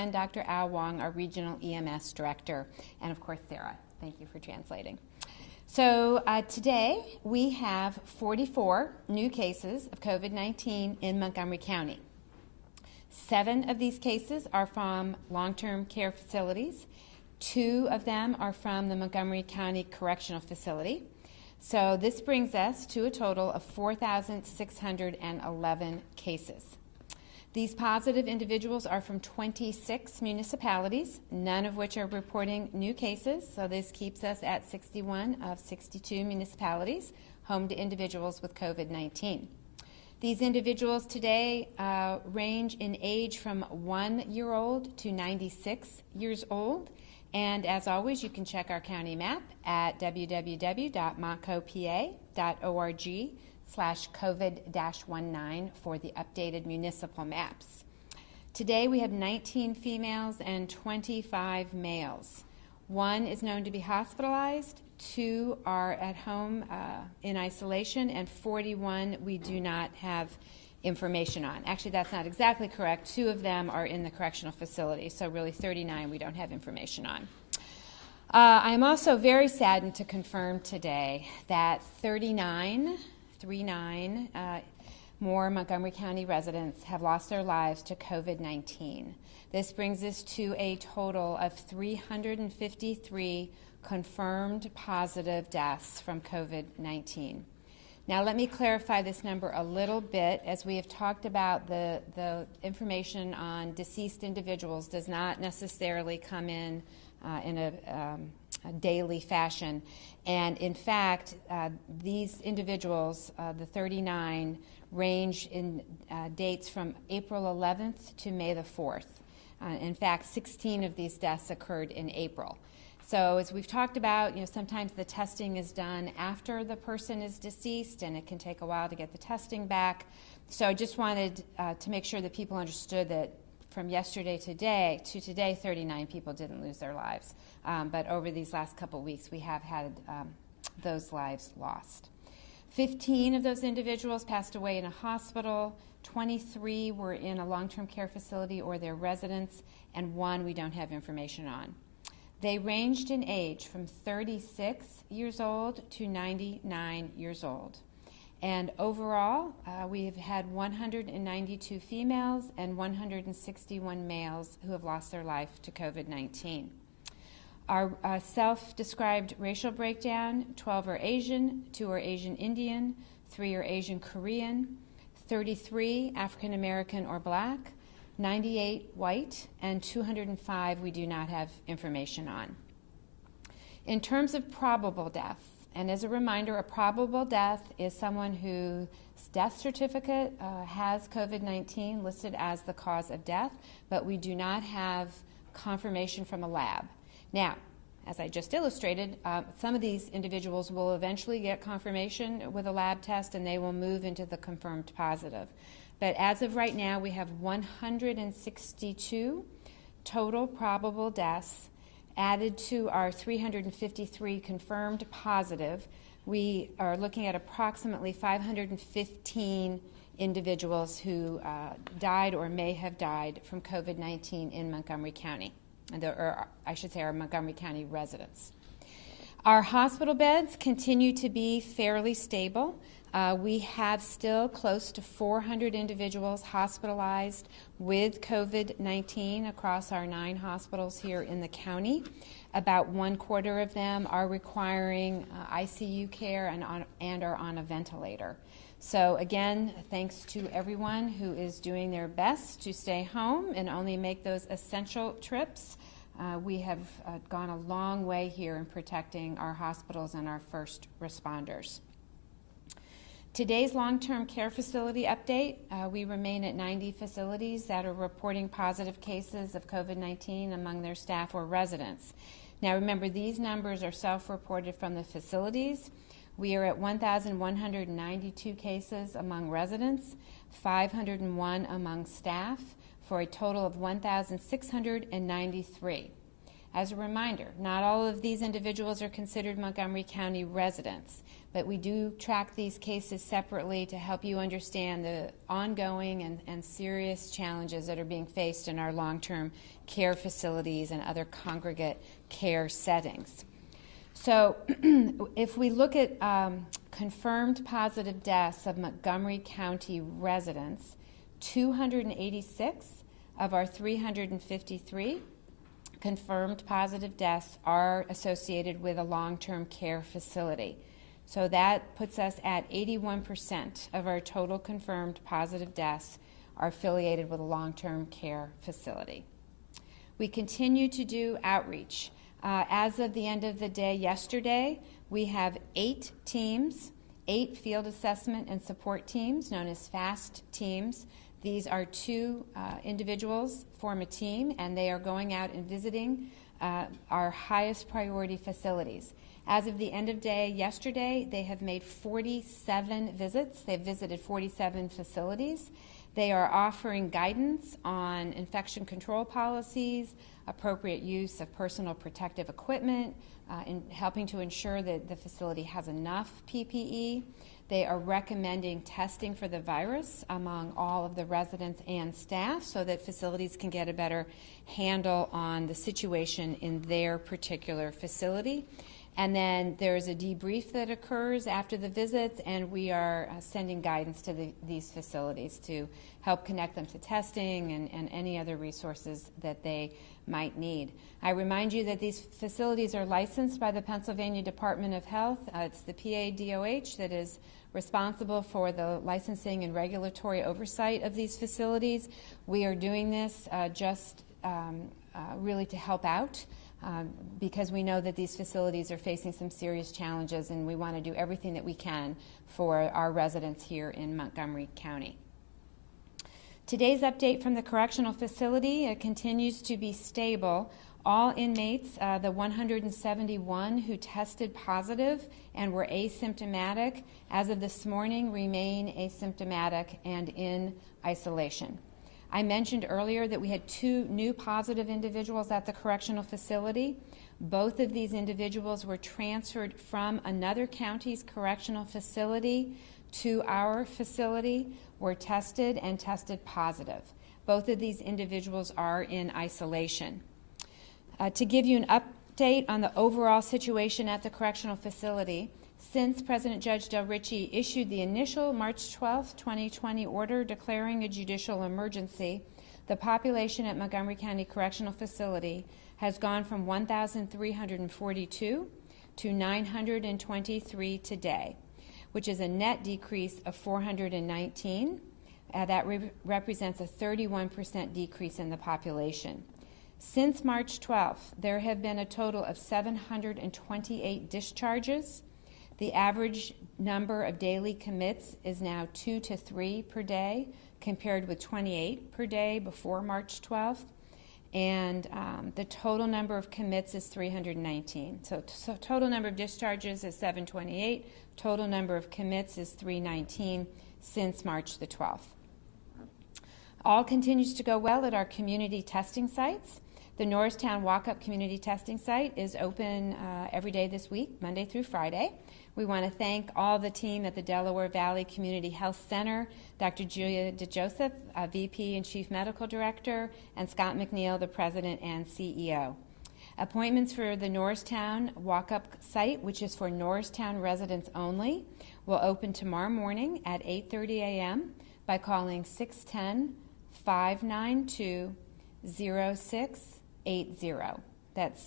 and Dr. Al Wong, our Regional EMS Director, and of course Sarah. Thank you for translating. So today we have 44 new cases of COVID-19 in Montgomery County. 7 of these cases are from long-term care facilities. 2 of them are from the Montgomery County Correctional Facility. So this brings us to a total of 4,611 cases. These positive individuals are from 26 municipalities, none of which are reporting new cases, so this keeps us at 61 of 62 municipalities home to individuals with COVID-19. These individuals today range in age from 1-year-old to 96 years old, and as always, you can check our county map at www.montcopa.org/COVID-19 for the updated municipal maps. Today we have 19 females and 25 males. 1 is known to be hospitalized, 2 are at home in isolation, and 41 we do not have information on. Actually, that's not exactly correct. 2 of them are in the correctional facility, so really 39 we don't have information on. I am also very saddened to confirm today that 39 more Montgomery County residents have lost their lives to COVID-19. This brings us to a total of 353 confirmed positive deaths from COVID-19. Now let me clarify this number a little bit. As we have talked about, the information on deceased individuals does not necessarily come in a daily fashion. And in fact, these individuals, the 39, range in dates from April 11th to May the 4th. In fact, 16 of these deaths occurred in April. So as we've talked about, sometimes the testing is done after the person is deceased, and it can take a while to get the testing back. So I just wanted to make sure that people understood that from yesterday to today, 39 people didn't lose their lives. But over these last couple weeks, we have had those lives lost. 15 of those individuals passed away in a hospital, 23 were in a long-term care facility or their residence, and 1 we don't have information on. They ranged in age from 36 years old to 99 years old. And overall, we have had 192 females and 161 males who have lost their life to COVID-19. Our self-described racial breakdown: 12 are Asian, 2 are Asian Indian, 3 are Asian Korean, 33 African American or Black, 98 white, and 205 we do not have information on. In terms of probable deaths, and as a reminder, a probable death is someone whose death certificate has COVID-19 listed as the cause of death, but we do not have confirmation from a lab. Now, as I just illustrated, some of these individuals will eventually get confirmation with a lab test and they will move into the confirmed positive. But as of right now, we have 162 total probable deaths added to our 353 confirmed positive. We are looking at approximately 515 individuals who died or may have died from COVID-19 in Montgomery County, or I should say our Montgomery County residents. Our hospital beds continue to be fairly stable. We have still close to 400 individuals hospitalized with COVID-19 across our 9 hospitals here in the county. About 1/4 of them are requiring ICU care and are on a ventilator. So again, thanks to everyone who is doing their best to stay home and only make those essential trips. We have gone a long way here in protecting our hospitals and our first responders. Today's long-term care facility update, we remain at 90 facilities that are reporting positive cases of COVID-19 among their staff or residents. Now remember, these numbers are self-reported from the facilities. We are at 1,192 cases among residents, 501 among staff, for a total of 1,693. As a reminder, not all of these individuals are considered Montgomery County residents, but we do track these cases separately to help you understand the ongoing and serious challenges that are being faced in our long-term care facilities and other congregate care settings. So if we look at confirmed positive deaths of Montgomery County residents, 286 of our 353 confirmed positive deaths are associated with a long-term care facility. So that puts us at 81% of our total confirmed positive deaths are affiliated with a long-term care facility. We continue to do outreach. As of the end of the day yesterday, we have 8 teams, 8 field assessment and support teams known as FAST teams. These are 2 individuals form a team, and they are going out and visiting our highest priority facilities. As of the end of day yesterday, they have made 47 visits. They've visited 47 facilities. They are offering guidance on infection control policies, appropriate use of personal protective equipment, in helping to ensure that the facility has enough PPE. They are recommending testing for the virus among all of the residents and staff so that facilities can get a better handle on the situation in their particular facility. And then there's a debrief that occurs after the visits, and we are sending guidance to these facilities to help connect them to testing and any other resources that they might need. I remind you that these facilities are licensed by the Pennsylvania Department of Health. It's the PADOH that is responsible for the licensing and regulatory oversight of these facilities. We are doing this really to help out because we know that these facilities are facing some serious challenges, and we want to do everything that we can for our residents here in Montgomery County. Today's update from the correctional facility continues to be stable. All inmates, the 171 who tested positive and were asymptomatic, as of this morning remain asymptomatic and in isolation. I mentioned earlier that we had 2 new positive individuals at the correctional facility. Both of these individuals were transferred from another county's correctional facility to our facility, were tested and tested positive. Both of these individuals are in isolation. To give you an update on the overall situation at the correctional facility, since President Judge Del Ricci issued the initial March 12, 2020 order declaring a judicial emergency, the population at Montgomery County Correctional Facility has gone from 1,342 to 923 today, which is a net decrease of 419. That represents a 31% decrease in the population. Since March 12th, there have been a total of 728 discharges. The average number of daily commits is now 2 to 3 per day, compared with 28 per day before March 12th. And the total number of commits is 319. So total number of discharges is 728. Total number of commits is 319 since March the 12th. All continues to go well at our community testing sites. The Norristown Walk-Up Community Testing Site is open every day this week, Monday through Friday. We want to thank all the team at the Delaware Valley Community Health Center, Dr. Julia DeJoseph, VP and Chief Medical Director, and Scott McNeil, the President and CEO. Appointments for the Norristown Walk-Up Site, which is for Norristown residents only, will open tomorrow morning at 8:30 a.m. by calling 610-592-0680. That's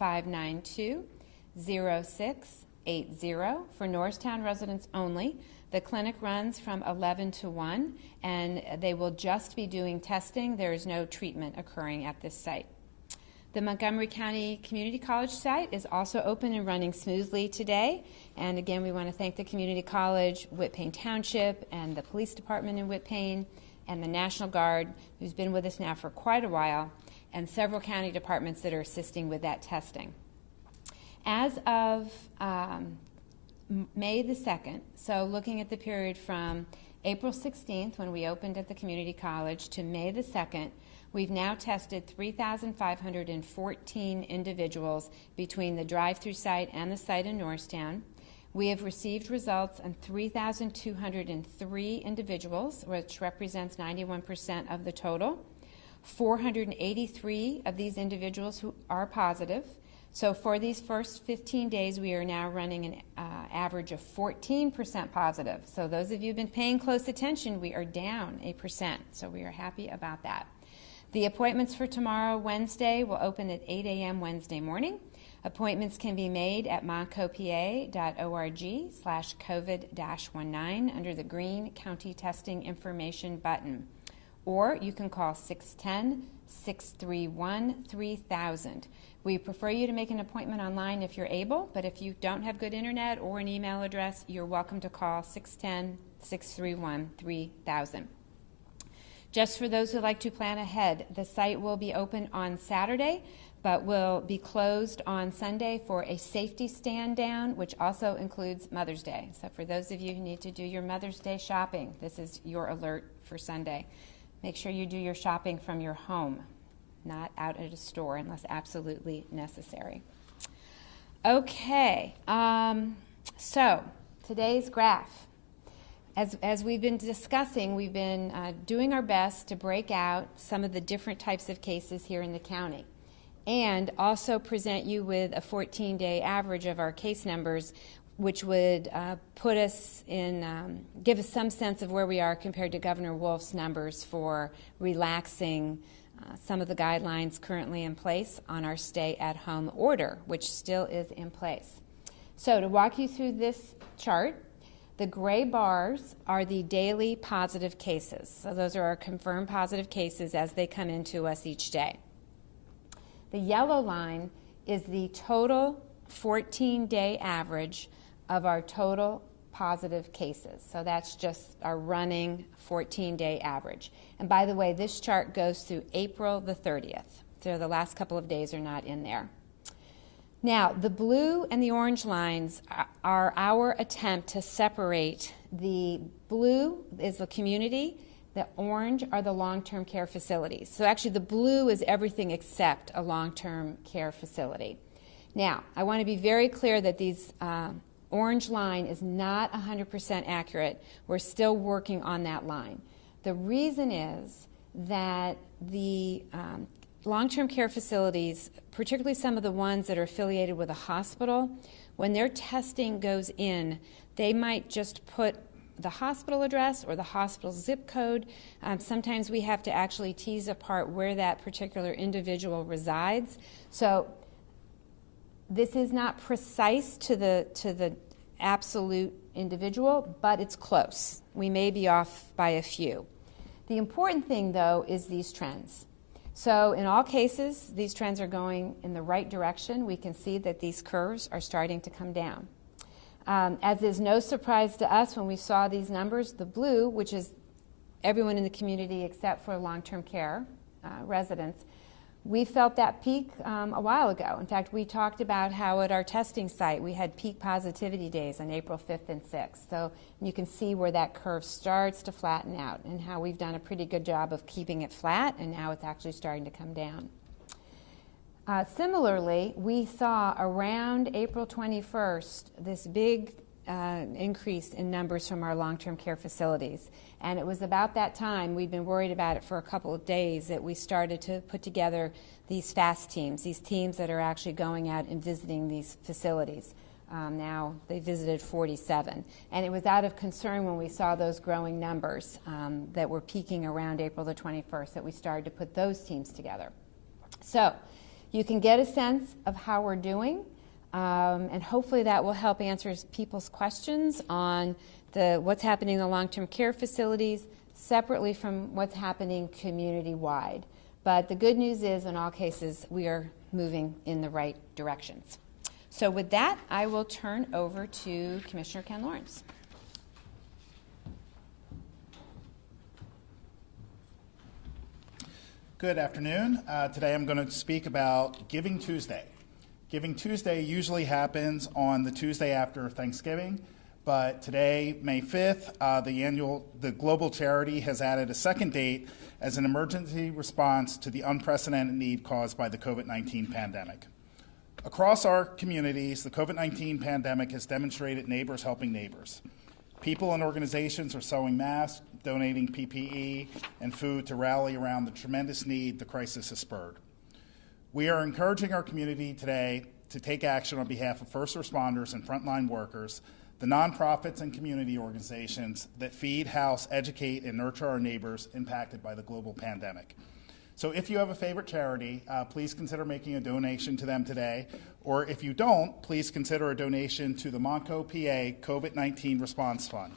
610-592-0680 for Norristown residents only. The clinic runs from 11 to 1, and they will just be doing testing. There is no treatment occurring at this site. The Montgomery County Community College site is also open and running smoothly today. And again, we want to thank the Community College, Whitpain Township, and the Police Department in Whitpain, and the National Guard, who's been with us now for quite a while, and several county departments that are assisting with that testing. As of May the 2nd, so looking at the period from April 16th, when we opened at the Community College, to May the 2nd, We've now tested 3,514 individuals between the drive-through site and the site in Norristown. We have received results on 3,203 individuals, which represents 91% of the total. 483 of these individuals who are positive. So for these first 15 days, we are now running an average of 14% positive. So those of you who've been paying close attention, we are down 1%. So we are happy about that. The appointments for tomorrow, Wednesday, will open at 8 a.m. Wednesday morning. Appointments can be made at montcopa.org/COVID-19 under the green County Testing Information button. Or you can call 610-631-3000. We prefer you to make an appointment online if you're able, but if you don't have good internet or an email address, you're welcome to call 610-631-3000. Just for those who like to plan ahead, the site will be open on Saturday, but will be closed on Sunday for a safety stand down, which also includes Mother's Day. So for those of you who need to do your Mother's Day shopping, this is your alert for Sunday. Make sure you do your shopping from your home, not out at a store unless absolutely necessary. Okay, so today's graph. As we've been discussing, we've been doing our best to break out some of the different types of cases here in the county and also present you with a 14-day average of our case numbers, which would put us in, give us some sense of where we are compared to Governor Wolf's numbers for relaxing some of the guidelines currently in place on our stay-at-home order, which still is in place. So to walk you through this chart, the gray bars are the daily positive cases. So those are our confirmed positive cases as they come into us each day. The yellow line is the total 14-day average of our total positive cases. So that's just our running 14-day average. And by the way, this chart goes through April the 30th. So the last couple of days are not in there. Now, the blue and the orange lines are our attempt to separate. The blue is the community, the orange are the long-term care facilities. So actually the blue is everything except a long-term care facility. Now, I want to be very clear that these orange line is not 100% accurate. We're still working on that line. The reason is that the long-term care facilities, particularly some of the ones that are affiliated with a hospital, when their testing goes in, they might just put the hospital address or the hospital zip code. Sometimes we have to actually tease apart where that particular individual resides. So this is not precise to the absolute individual, but it's close. We may be off by a few. The important thing, though, is these trends. So in all cases, these trends are going in the right direction. We can see that these curves are starting to come down. As is no surprise to us when we saw these numbers, the blue, which is everyone in the community except for long-term care residents, we felt that peak a while ago. In fact, we talked about how at our testing site we had peak positivity days on April 5th and 6th. So you can see where that curve starts to flatten out and how we've done a pretty good job of keeping it flat, and now it's actually starting to come down. Similarly, we saw around April 21st this big increase in numbers from our long-term care facilities. And it was about that time, we'd been worried about it for a couple of days, that we started to put together these FAST teams, these teams that are actually going out and visiting these facilities. Now they visited 47. And it was out of concern when we saw those growing numbers that were peaking around April the 21st that we started to put those teams together. So you can get a sense of how we're doing. And hopefully that will help answer people's questions on what's happening in the long-term care facilities separately from what's happening community-wide. But the good news is, in all cases, we are moving in the right directions. So with that, I will turn over to Commissioner Ken Lawrence. Good afternoon. Today I'm going to speak about Giving Tuesday. Giving Tuesday usually happens on the Tuesday after Thanksgiving, but today, May 5th, the global charity has added a second date, as an emergency response to the unprecedented need caused by the COVID-19 pandemic. Across our communities, the COVID-19 pandemic has demonstrated neighbors helping neighbors. People and organizations are sewing masks, donating PPE and food to rally around the tremendous need the crisis has spurred. We are encouraging our community today to take action on behalf of first responders and frontline workers, the nonprofits and community organizations that feed, house, educate, and nurture our neighbors impacted by the global pandemic. So if you have a favorite charity, please consider making a donation to them today. Or if you don't, please consider a donation to the Montco PA COVID-19 Response Fund.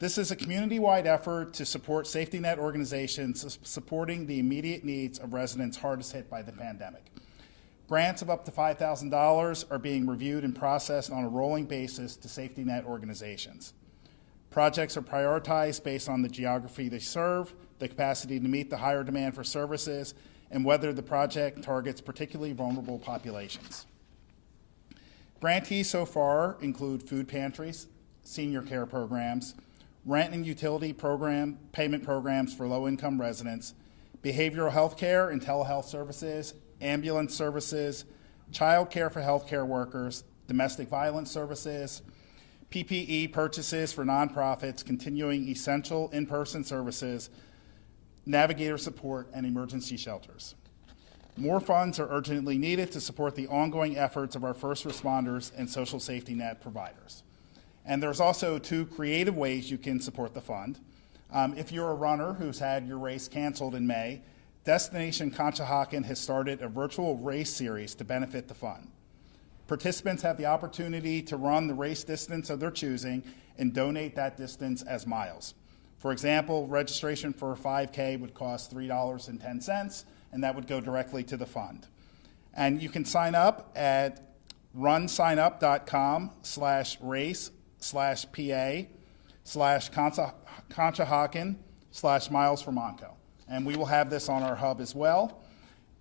This is a community-wide effort to support safety net organizations supporting the immediate needs of residents hardest hit by the pandemic. Grants of up to $5,000 are being reviewed and processed on a rolling basis to safety net organizations. Projects are prioritized based on the geography they serve, the capacity to meet the higher demand for services, and whether the project targets particularly vulnerable populations. Grantees so far include food pantries, senior care programs, rent and utility payment programs for low-income residents, behavioral health care and telehealth services, ambulance services, child care for healthcare workers, domestic violence services, PPE purchases for nonprofits, continuing essential in-person services, navigator support, and emergency shelters. More funds are urgently needed to support the ongoing efforts of our first responders and social safety net providers. And there's also 2 creative ways you can support the fund. If you're a runner who's had your race canceled in May, Destination Conshohocken has started a virtual race series to benefit the fund. Participants have the opportunity to run the race distance of their choosing and donate that distance as miles. For example, registration for a 5K would cost $3.10, and that would go directly to the fund. And you can sign up at runsignup.com/race/PA/Conshohocken/miles for Montco. And we will have this on our hub as well.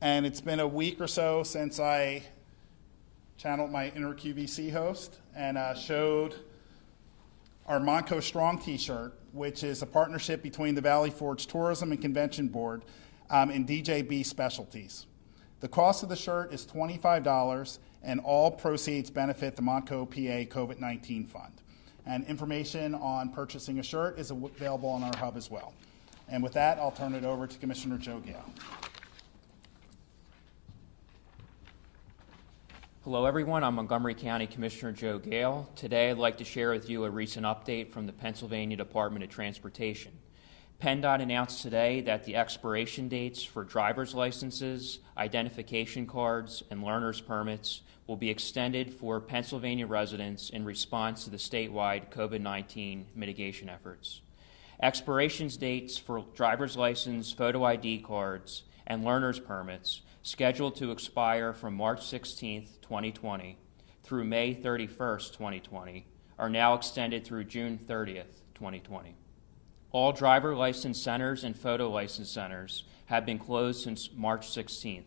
And it's been a week or so since I channeled my inner QVC host and showed our Montco Strong t-shirt, which is a partnership between the Valley Forge Tourism and Convention Board and DJB Specialties. The cost of the shirt is $25, and all proceeds benefit the Montco PA COVID-19 Fund. And information on purchasing a shirt is available on our hub as well. And with that, I'll turn it over to Commissioner Joe Gale. Hello, everyone. I'm Montgomery County Commissioner Joe Gale. Today, I'd like to share with you a recent update from the Pennsylvania Department of Transportation. PennDOT announced today that the expiration dates for driver's licenses, identification cards, and learner's permits will be extended for Pennsylvania residents in response to the statewide COVID-19 mitigation efforts. Expirations dates for driver's license, photo ID cards, and learner's permits scheduled to expire from March 16, 2020 through May 31, 2020 are now extended through June 30, 2020. All driver license centers and photo license centers have been closed since March 16th.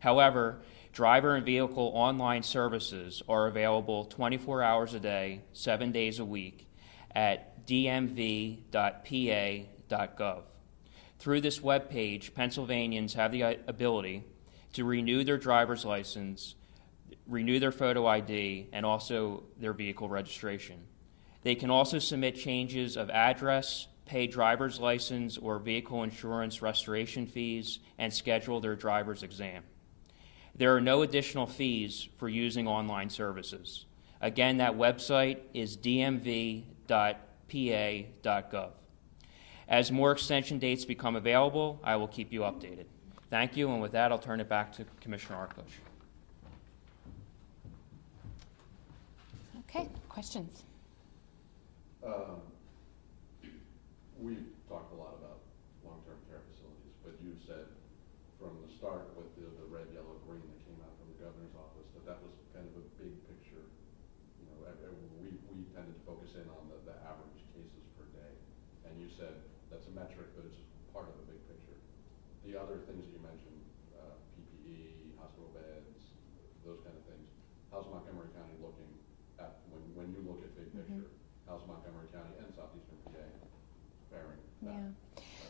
However, driver and vehicle online services are available 24 hours a day, 7 days a week at dmv.pa.gov. Through this webpage, Pennsylvanians have the ability to renew their driver's license, renew their photo ID, and also their vehicle registration. They can also submit changes of address, pay driver's license or vehicle insurance restoration fees, and schedule their driver's exam. There are no additional fees for using online services. Again, that website is dmv.pa.gov. As more extension dates become available, I will keep you updated. Thank you, and with that, I'll turn it back to Commissioner Arkosh. Okay, questions? We've talked a lot about long-term care facilities, but you said from the start with the red, yellow, green that came out from the governor's office that was kind of a big picture. You know, we tended to focus in on the average cases per day, and you said that's a metric, but it's just part of the big picture. The other things that you mentioned, PPE, hospital beds, those kind of things. How's Montgomery County looking at when you look at big picture? How's Montgomery County and Southeastern PA faring? Yeah.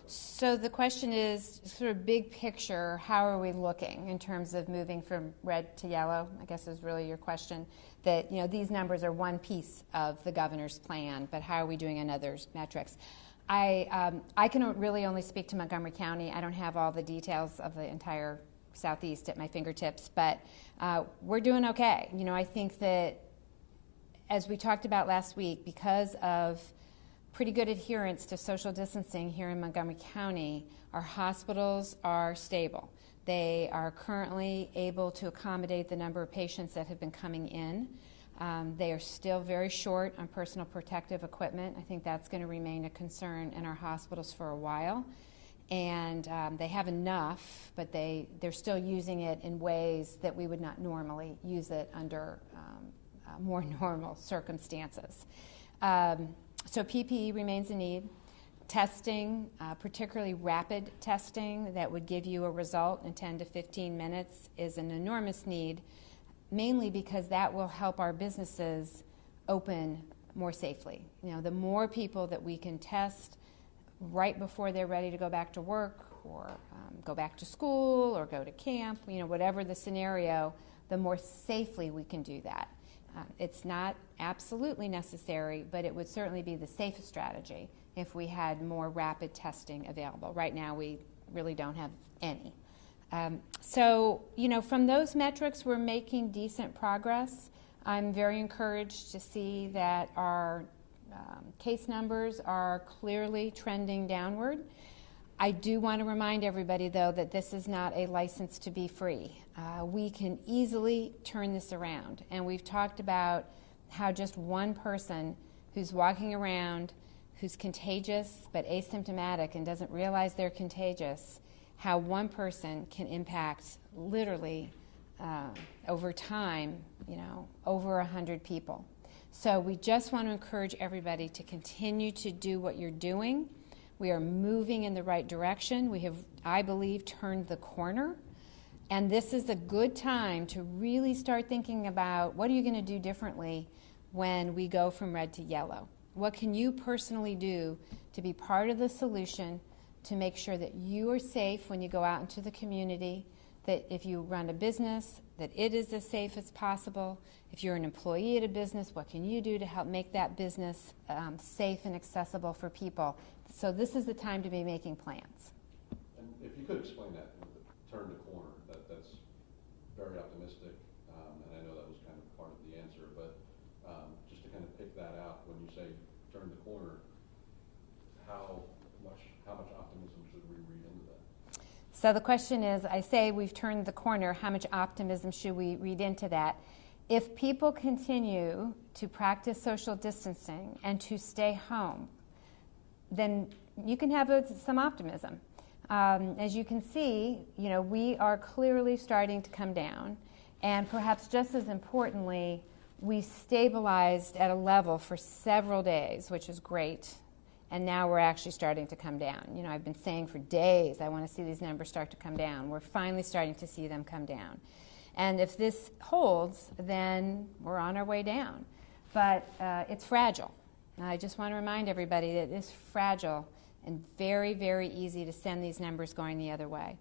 So the question is sort of big picture, how are we looking in terms of moving from red to yellow, I guess is really your question. That, you know, these numbers are one piece of the governor's plan, but how are we doing on other metrics? I can really only speak to Montgomery County. I don't have all the details of the entire Southeast at my fingertips, but we're doing okay. You know, I think that as we talked about last week, because of pretty good adherence to social distancing here in Montgomery County, our hospitals are stable. They are currently able to accommodate the number of patients that have been coming in. They are still very short on personal protective equipment. I think that's going to remain a concern in our hospitals for a while. And they have enough, but they're still using it in ways that we would not normally use it under more normal circumstances. So PPE remains a need. Testing, particularly rapid testing that would give you a result in 10 to 15 minutes, is an enormous need, mainly because that will help our businesses open more safely. You know, the more people that we can test right before they're ready to go back to work or go back to school or go to camp, you know, whatever the scenario, the more safely we can do that. It's not absolutely necessary, but it would certainly be the safest strategy if we had more rapid testing available. Right now, we really don't have any. So, you know, from those metrics, we're making decent progress. I'm very encouraged to see that our case numbers are clearly trending downward. I do want to remind everybody, though, that this is not a license to be free. We can easily turn this around, and we've talked about how just one person who's walking around who's contagious but asymptomatic and doesn't realize they're contagious, how one person can impact literally over time, you know, over 100 people. So we just want to encourage everybody to continue to do what you're doing. We are moving in the right direction. We have, I believe, turned the corner. And this is a good time to really start thinking about what are you going to do differently when we go from red to yellow. What can you personally do to be part of the solution to make sure that you are safe when you go out into the community, that if you run a business, that it is as safe as possible. If you're an employee at a business, what can you do to help make that business safe and accessible for people? So this is the time to be making plans. And if you could explain that, turn the corner, that's very optimistic, and I know that was kind of part of the answer, but just to kind of pick that out, when you say turn the corner, how much optimism should we read into that? So the question is, I say we've turned the corner, how much optimism should we read into that? If people continue to practice social distancing and to stay home, then you can have some optimism. As you can see, you know, we are clearly starting to come down, and perhaps just as importantly, we stabilized at a level for several days, which is great, and now we're actually starting to come down. You know, I've been saying for days I want to see these numbers start to come down. We're finally starting to see them come down. And if this holds, then we're on our way down. But it's fragile. I just want to remind everybody that it's fragile and very, very easy to send these numbers going the other way.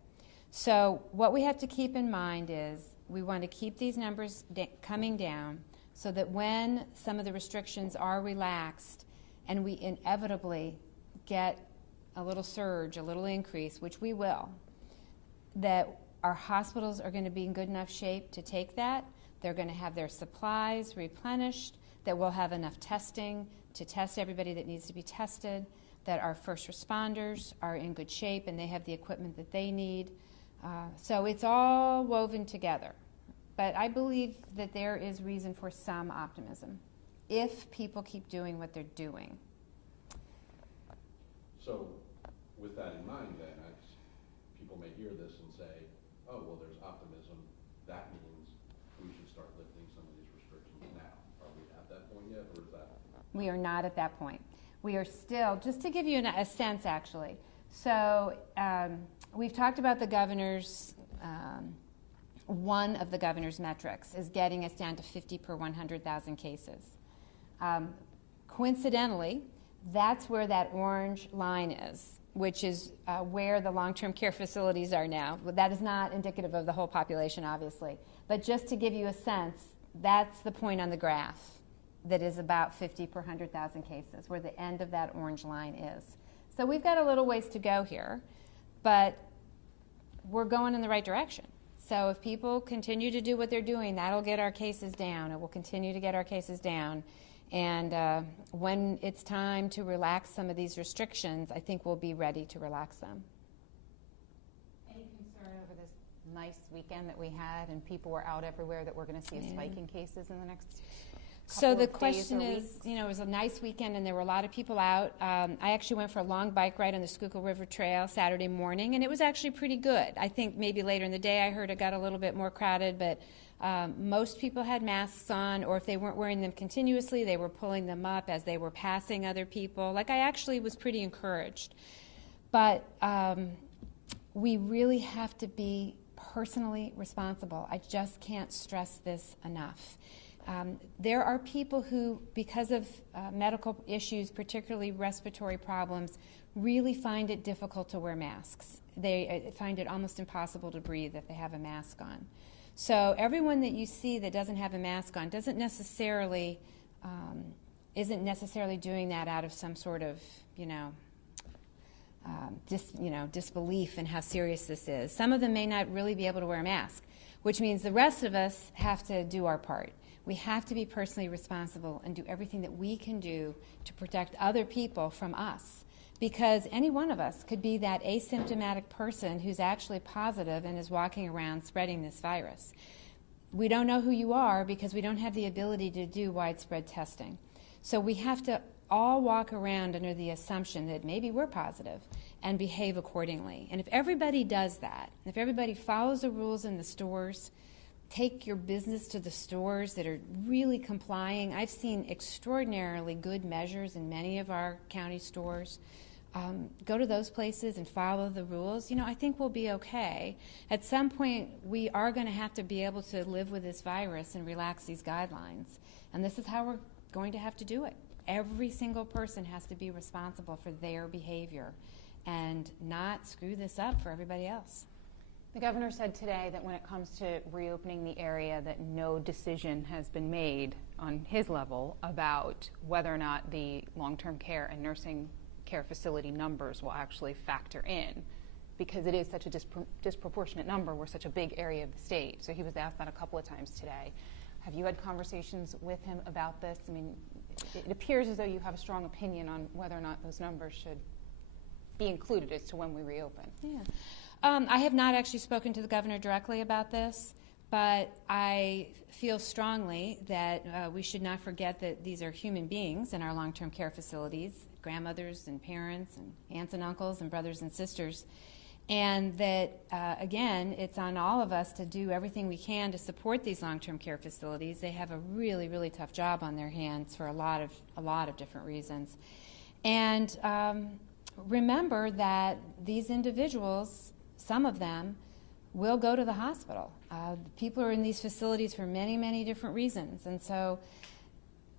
So what we have to keep in mind is we want to keep these numbers coming down so that when some of the restrictions are relaxed and we inevitably get a little surge, a little increase, which we will, that our hospitals are going to be in good enough shape to take that. They're going to have their supplies replenished, that we'll have enough testing to test everybody that needs to be tested, that our first responders are in good shape and they have the equipment that they need. So it's all woven together. But I believe that there is reason for some optimism if people keep doing what they're doing. So with that in mind then, people may hear this and say, oh, well, there's optimism. That means we should start lifting some of these restrictions now. Are we at that point yet, or is that? We are not at that point. We are still, just to give you a sense actually, so we've talked about the governor's, one of the governor's metrics is getting us down to 50 per 100,000 cases. Coincidentally, that's where that orange line is. which is where the long-term care facilities are now. That is not indicative of the whole population, obviously. But just to give you a sense, that's the point on the graph that is about 50 per 100,000 cases, where the end of that orange line is. So we've got a little ways to go here, but we're going in the right direction. So if people continue to do what they're doing, that'll get our cases down. It will continue to get our cases down. And when it's time to relax some of these restrictions, I think we'll be ready to relax them. Any concern over this nice weekend that we had and people were out everywhere that we're going to see a spike in cases in the next So the couple of days question or is, weeks? you know, it was a nice weekend and there were a lot of people out. I actually went for a long bike ride on the Schuylkill River Trail Saturday morning, and it was actually pretty good. I think maybe later in the day I heard it got a little bit more crowded, but most people had masks on, or if they weren't wearing them continuously, they were pulling them up as they were passing other people. Like, I actually was pretty encouraged. But we really have to be personally responsible. I just can't stress this enough. There are people who, because of medical issues, particularly respiratory problems, really find it difficult to wear masks. They find it almost impossible to breathe if they have a mask on. So everyone that you see that doesn't have a mask on isn't necessarily doing that out of some sort of, disbelief in how serious this is. Some of them may not really be able to wear a mask, which means the rest of us have to do our part. We have to be personally responsible and do everything that we can do to protect other people from us. Because any one of us could be that asymptomatic person who's actually positive and is walking around spreading this virus. We don't know who you are because we don't have the ability to do widespread testing. So we have to all walk around under the assumption that maybe we're positive and behave accordingly. And if everybody does that, if everybody follows the rules in the stores, take your business to the stores that are really complying. I've seen extraordinarily good measures in many of our county stores. Go to those places and follow the rules. I think we'll be okay. At some point, we are going to have to be able to live with this virus and relax these guidelines. And this is how we're going to have to do it. Every single person has to be responsible for their behavior and not screw this up for everybody else. The governor said today that when it comes to reopening the area, that no decision has been made on his level about whether or not the long-term care and nursing care facility numbers will actually factor in, because it is such a disproportionate number. We're such a big area of the state. So he was asked that a couple of times today. Have you had conversations with him about this? I mean, it appears as though you have a strong opinion on whether or not those numbers should be included as to when we reopen. Yeah. I have not actually spoken to the governor directly about this, but I feel strongly that we should not forget that these are human beings in our long-term care facilities, grandmothers and parents and aunts and uncles and brothers and sisters, and that, again, it's on all of us to do everything we can to support these long-term care facilities. They have a really, really tough job on their hands for a lot of different reasons. And remember that these individuals, some of them, will go to the hospital. People are in these facilities for many, many different reasons. And so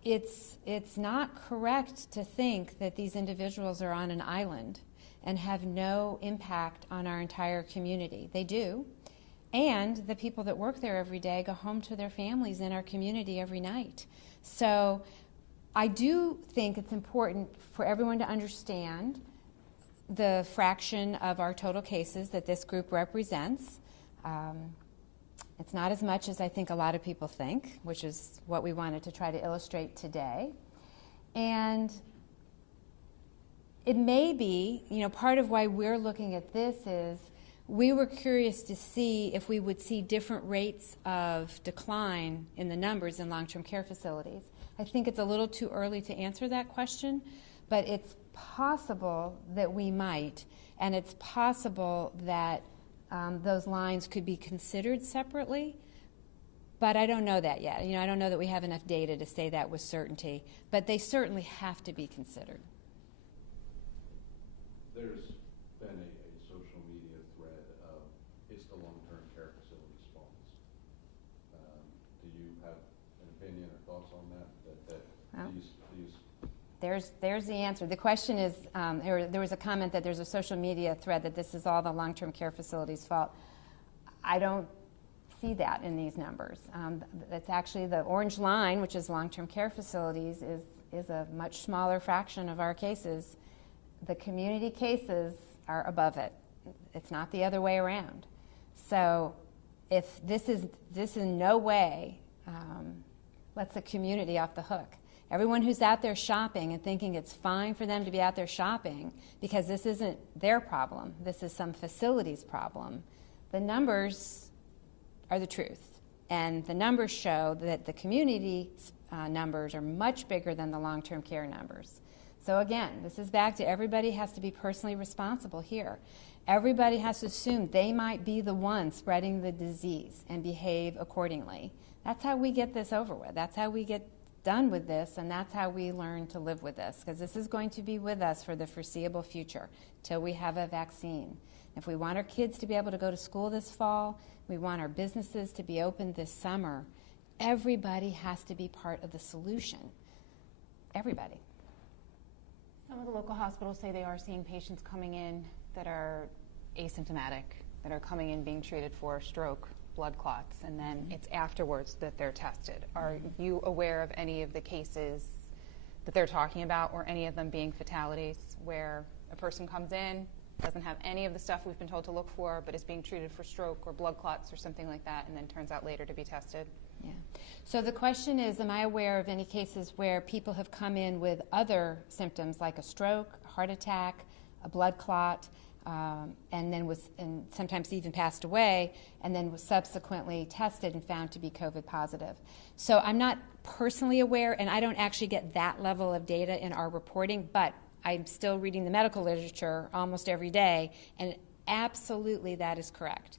it's not correct to think that these individuals are on an island and have no impact on our entire community. They do. And the people that work there every day go home to their families in our community every night. So I do think it's important for everyone to understand the fraction of our total cases that this group represents. It's not as much as I think a lot of people think, which is what we wanted to try to illustrate today. And it may be, part of why we're looking at this is we were curious to see if we would see different rates of decline in the numbers in long-term care facilities. I think it's a little too early to answer that question, but it's possible that we might, and it's possible that those lines could be considered separately, but I don't know that yet. I don't know that we have enough data to say that with certainty, but they certainly have to be considered. There's been a social media thread of it's the long-term care facility's fault. Do you have an opinion or thoughts on that? That these there's the answer. The question is, there was a comment that there's a social media thread that this is all the long-term care facilities' fault. I don't see that in these numbers. It's actually the orange line, which is long-term care facilities, is a much smaller fraction of our cases. The community cases are above it. It's not the other way around. So if this in no way lets the community off the hook. Everyone who's out there shopping and thinking it's fine for them to be out there shopping because this isn't their problem, this is some facility's problem, the numbers are the truth. And the numbers show that the community numbers are much bigger than the long-term care numbers. So again, this is back to everybody has to be personally responsible here. Everybody has to assume they might be the one spreading the disease and behave accordingly. That's how we get this over with. That's how we get done with this, and that's how we learn to live with this, because this is going to be with us for the foreseeable future till we have a vaccine. If we want our kids to be able to go to school this fall, we want our businesses to be open this summer, everybody has to be part of the solution. Everybody. Some of the local hospitals say they are seeing patients coming in that are asymptomatic, that are coming in being treated for stroke, blood clots, and then it's afterwards that they're tested. Are you aware of any of the cases that they're talking about, or any of them being fatalities, where a person comes in, doesn't have any of the stuff we've been told to look for, but is being treated for stroke or blood clots or something like that, and then turns out later to be tested? Yeah. So the question is, am I aware of any cases where people have come in with other symptoms like a stroke, a heart attack, a blood clot, and sometimes even passed away, and then was subsequently tested and found to be COVID positive. So I'm not personally aware, and I don't actually get that level of data in our reporting, but I'm still reading the medical literature almost every day, and absolutely that is correct.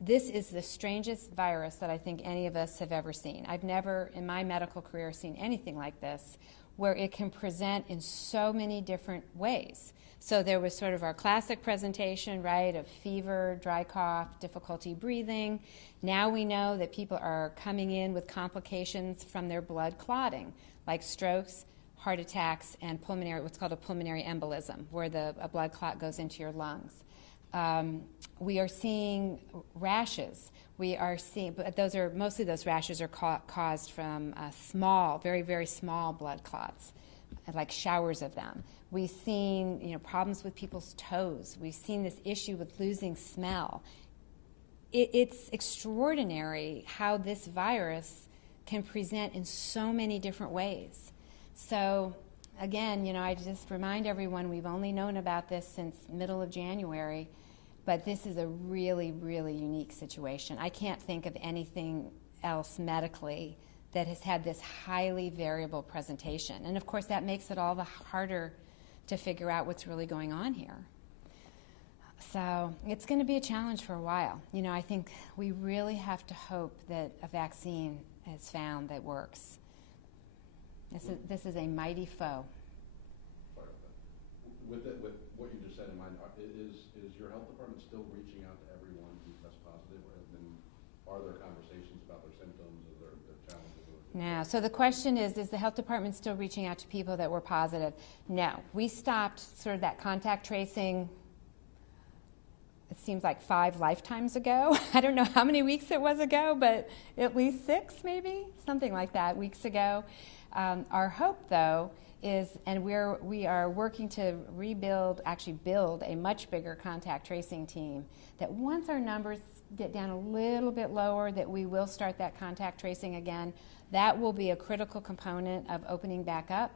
This is the strangest virus that I think any of us have ever seen. I've never in my medical career seen anything like this, where it can present in so many different ways. So there was sort of our classic presentation, right, of fever, dry cough, difficulty breathing. Now we know that people are coming in with complications from their blood clotting, like strokes, heart attacks, and what's called a pulmonary embolism, where a blood clot goes into your lungs. We are seeing rashes. But mostly those rashes are caused from small, very, very small blood clots, like showers of them. We've seen, problems with people's toes. We've seen this issue with losing smell. It's extraordinary how this virus can present in so many different ways. So, again, I just remind everyone we've only known about this since middle of January, but this is a really, really unique situation. I can't think of anything else medically that has had this highly variable presentation. And, of course, that makes it all the harder to figure out what's really going on here. So it's going to be a challenge for a while. I think we really have to hope that a vaccine is found that works. This is a mighty foe. With what you just said in mind, is your health department still reaching out to everyone who tests positive, or are there conversations about their symptoms or their challenges? No. So the question is the health department still reaching out to people that were positive? No. We stopped sort of that contact tracing, it seems like 5 lifetimes ago. I don't know how many weeks it was ago, but at least 6 maybe, something like that, weeks ago. Our hope, though, is, and we are working to build a much bigger contact tracing team, that once our numbers get down a little bit lower, that we will start that contact tracing again. That will be a critical component of opening back up,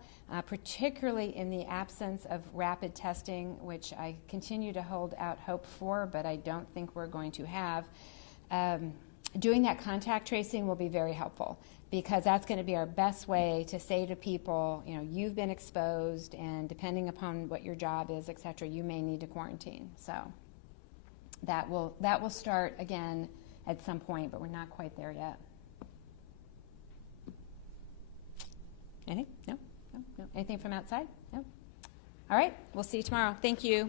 particularly in the absence of rapid testing, which I continue to hold out hope for, but I don't think we're going to have. Doing that contact tracing will be very helpful, because that's going to be our best way to say to people, you've been exposed, and depending upon what your job is, et cetera, you may need to quarantine. So that will start again at some point, but we're not quite there yet. Anything? No? Anything from outside? No? All right. We'll see you tomorrow. Thank you.